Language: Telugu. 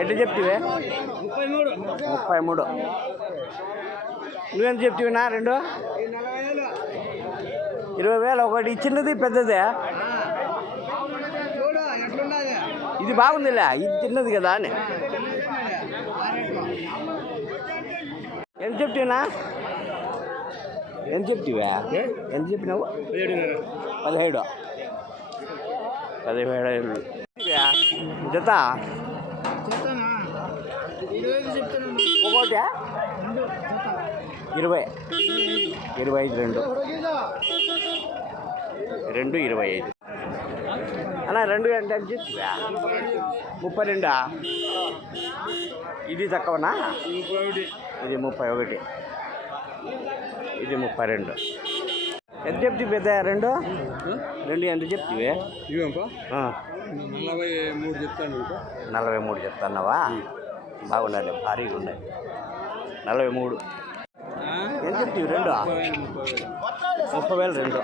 ఎట్లా చెప్తివే? 33. నువ్వెంత చెప్తివినా రెండు? 20,000 ఒకటి. చిన్నది పెద్దదే? ఇది బాగుందిలే, ఇది చిన్నది కదా అని. ఎంత చెప్తివినా? ఎంత చెప్తివా? ఎంత చెప్పినావు? 17. 17 జత ఒకటి 20. 25 రెండు 25 అన్న. రెండు ఎంత చెప్తివా? 32. ఇది తక్కువనా? ఇది 31. ఇది 32. ఎంత చెప్తివి పెద్ద? రెండు ఎంత చెప్తివి? 43 చెప్తాను. 43 చెప్తున్నావా? బాగుండాలి, భారీగా ఉన్నాయి. 43. ఎంత చెప్తివి రెండు? 30,000 రెండు.